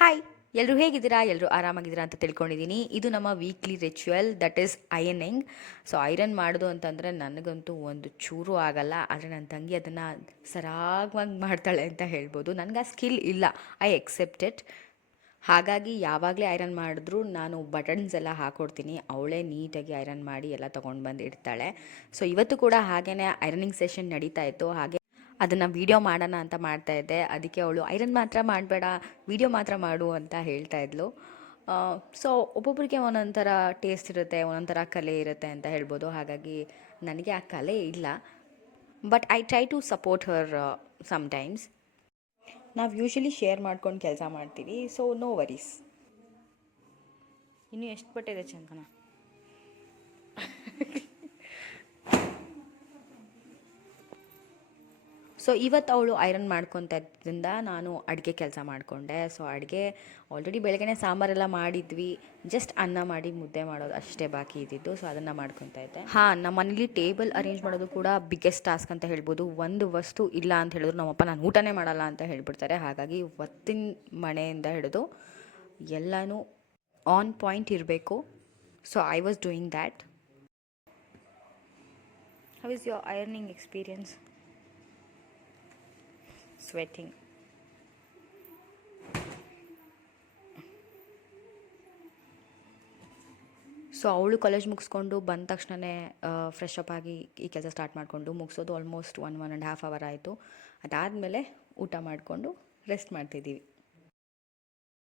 Hi, ಎಲ್ಲರೂ ಹೇಗಿದ್ದೀರಾ? ಎಲ್ಲರೂ ಆರಾಮಾಗಿದ್ದೀರಾ ಅಂತ ತಿಳ್ಕೊಂಡಿದ್ದೀನಿ. ಇದು ನಮ್ಮ weekly ritual, that is ironing. So iron ಮಾಡೋದು ಅಂತಂದರೆ ನನಗಂತೂ ಒಂದು ಚೂರು ಆಗಲ್ಲ. ಆದರೆ ನನ್ನ ತಂಗಿ ಅದನ್ನು ಸರಾಗವಾಗಿ ಮಾಡ್ತಾಳೆ ಅಂತ ಹೇಳ್ಬೋದು. ನನಗೆ ಆ ಸ್ಕಿಲ್ ಇಲ್ಲ, ಐ ಎಕ್ಸೆಪ್ಟ್ ಇಟ್. ಹಾಗಾಗಿ ಯಾವಾಗಲೇ ಐರನ್ ಮಾಡಿದ್ರೂ ನಾನು ಬಟನ್ಸ್ ಎಲ್ಲ ಹಾಕ್ಕೊಡ್ತೀನಿ. ಅವಳೇ ನೀಟಾಗಿ ಐರನ್ ಮಾಡಿ ಎಲ್ಲ ತೊಗೊಂಡು ಬಂದು ಇಡ್ತಾಳೆ. ಸೊ ಇವತ್ತು ಕೂಡ ಹಾಗೆಯೇ ಐರನಿಂಗ್ ಸೆಷನ್ ನಡೀತಾ ಇತ್ತು. ಹಾಗೆ ಅದನ್ನು ವೀಡಿಯೋ ಮಾಡೋಣ ಅಂತ ಮಾಡ್ತಾಯಿದ್ದೆ. ಅದಕ್ಕೆ ಅವಳು ಐರನ್ ಮಾತ್ರ ಮಾಡಬೇಡ, ವೀಡಿಯೋ ಮಾತ್ರ ಮಾಡು ಅಂತ ಹೇಳ್ತಾ ಇದ್ಲು. ಸೊ ಒಬ್ಬೊಬ್ಬರಿಗೆ ಒಂದೊಂದು ಥರ ಟೇಸ್ಟ್ ಇರುತ್ತೆ, ಒಂದೊಂದು ಥರ ಕಲೆ ಇರುತ್ತೆ ಅಂತ ಹೇಳ್ಬೋದು. ಹಾಗಾಗಿ ನನಗೆ ಆ ಕಲೆ ಇಲ್ಲ, but I try to support her sometimes. ನಾವು ಯೂಶ್ವಲಿ ಶೇರ್ ಮಾಡ್ಕೊಂಡು ಕೆಲಸ ಮಾಡ್ತೀವಿ, ಸೊ ನೋ ವರೀಸ್. ಇನ್ನು ಎಷ್ಟು ಬಟ್ಟೆ ಚಂದನ? ಸೊ ಇವತ್ತು ಅವಳು ಐರನ್ ಮಾಡ್ಕೊತಾ ಇದ್ದರಿಂದ ನಾನು ಅಡುಗೆ ಕೆಲಸ ಮಾಡಿಕೊಂಡೆ. ಸೊ ಅಡುಗೆ ಆಲ್ರೆಡಿ ಬೆಳಗ್ಗೆ ಸಾಂಬಾರೆಲ್ಲ ಮಾಡಿದ್ವಿ, ಜಸ್ಟ್ ಅನ್ನ ಮಾಡಿ ಮುದ್ದೆ ಮಾಡೋದು ಅಷ್ಟೇ ಬಾಕಿ ಇದ್ದಿದ್ದು. ಸೊ ಅದನ್ನು ಮಾಡ್ಕೊತಾ ಇದ್ದೆ. ನಮ್ಮ ಮನೇಲಿ ಟೇಬಲ್ ಅರೇಂಜ್ ಮಾಡೋದು ಕೂಡ ಬಿಗ್ಗೆಸ್ಟ್ ಟಾಸ್ಕ್ ಅಂತ ಹೇಳ್ಬೋದು. ಒಂದು ವಸ್ತು ಇಲ್ಲ ಅಂತ ಹೇಳಿದ್ರು ನಮ್ಮಪ್ಪ ನಾನು ಊಟನೇ ಮಾಡಲ್ಲ ಅಂತ ಹೇಳ್ಬಿಡ್ತಾರೆ. ಹಾಗಾಗಿ ಒತ್ತಿನ ಮನೆಯಿಂದ ಹಿಡಿದು ಎಲ್ಲನೂ ಆನ್ ಪಾಯಿಂಟ್ ಇರಬೇಕು. So I was doing that. How is your ironing experience? Sweating. So ಅವಳು ಕಾಲೇಜ್ ಮುಗಿಸ್ಕೊಂಡು ಬಂದ ತಕ್ಷಣವೇ ಫ್ರೆಶ್ ಅಪ್ ಆಗಿ ಈ ಕೆಲಸ ಸ್ಟಾರ್ಟ್ ಮಾಡಿಕೊಂಡು ಮುಗಿಸೋದು ಆಲ್ಮೋಸ್ಟ್ 1.5 ಅವರ್ ಆಯಿತು. ಅದಾದಮೇಲೆ ಊಟ ಮಾಡಿಕೊಂಡು ರೆಸ್ಟ್ ಮಾಡ್ತಿದ್ದೀವಿ.